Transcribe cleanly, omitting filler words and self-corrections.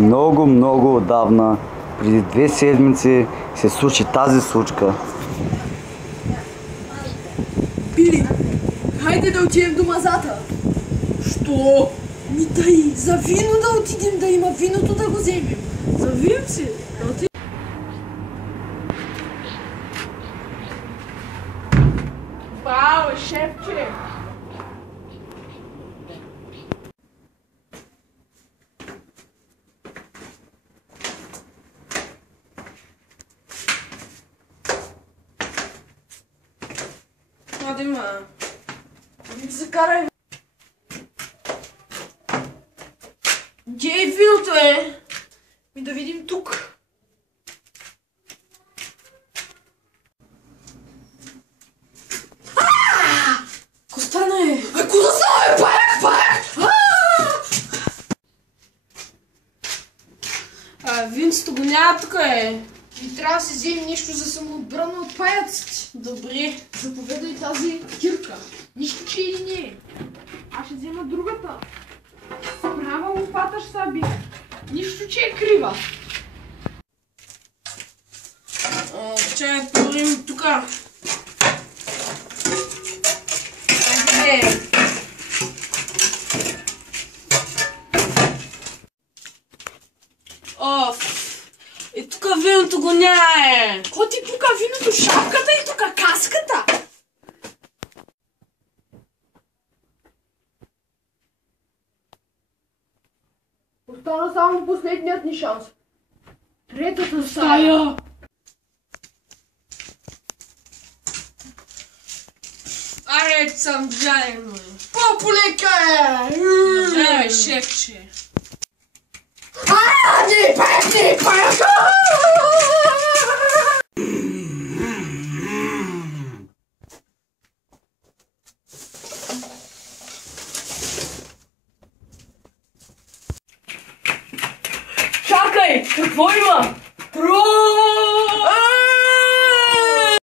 Много, много отдавна, преди 2 седмици, се случи тази случка. Били, хайде да отидем до мазата. Що? Ми дай, за вино да отидем, да има виното да го вземем. Завием си. Да отидем. Браво, шефче! Адема, ми закарай. Где е виното е? Ми да видим тук. Ко стане? Ко да стане? Паяк! Винцето го няма тук е. И трябва да си вземем нещо за самоотбрана от паяците. Добре, заповедай тази кирка. Нищо, че и не е. Аз ще взема другата. Права лопата ще съби. Нищо, че е крива. Чай, проверим тука. Айде. И тук виното го няма. Ко ти пука виното? Шапката и тук каската? Остана само последният ни шанс. Третата стая. Аре, съм заедно. По-полека е! Добре, шефче. Не паяк! Чакай! Какво има?